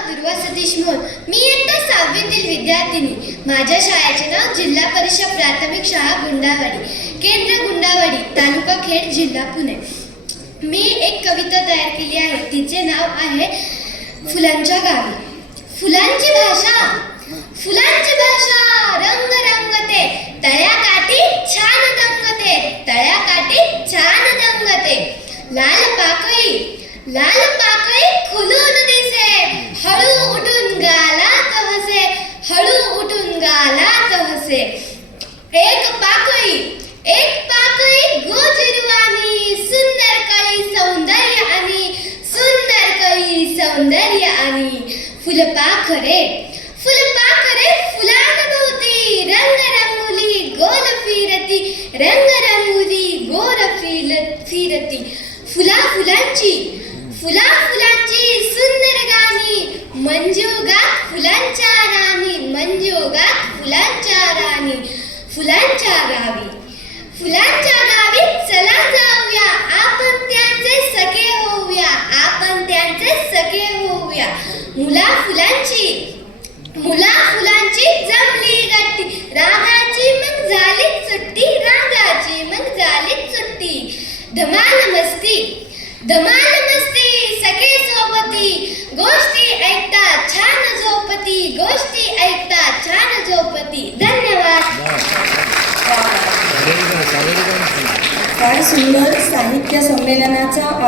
दुर्वा सतीश मोल मी इयत्ता सहावीतील विद्यार्थिनी. माझ्या शाळेचे नाव जिल्हा परिषद प्राथमिक शाळा गुंडावाडी. केंद्र गुंडावाडी तालुका खेड जिल्हा पुणे. मी एक कविता तयार केली आहे. तिचे नाव आहे फुलांच्या गावी. फुलांची भाषा. फुलांची भाषा. रंग रंगते. तळ्या काठी छान दंगते. तळ्या काठी छान दंगते. लाल पाकळी. लाल पाकळी खुलून गालात एक पाकळी एक पाकळी गोजिरवाणी सुंदर कळी सौंदर्य आणि सुंदर कळी सौंदर्य आणि फुलपाखरे फुलपाखरे फुलांभोवती रंग रंगोली गोल फिरती रंग रंगोली गोल फिर फिरती। फुला फुलांची फुला फुलांची सुंदर गाणी मंजूगात फुलांच्या फुलांच्या फुलांच्या गावी चला जाऊया. आपण त्यांचे सखे होऊया. आपण त्यांचे सखे होऊया. मुला फुलांची मुला फुलांची जमली गट्टी. रागाची मग झाली सुट्टी. रागाची मग झाली सुट्टी. धमाल मस्ती धमाल मस्ती सखे सोबती. गोष्टी ऐकता छान झोपती. गोष्टी ऐकता छान झोपती. फार सुंदर साहित्य संमेलनाचा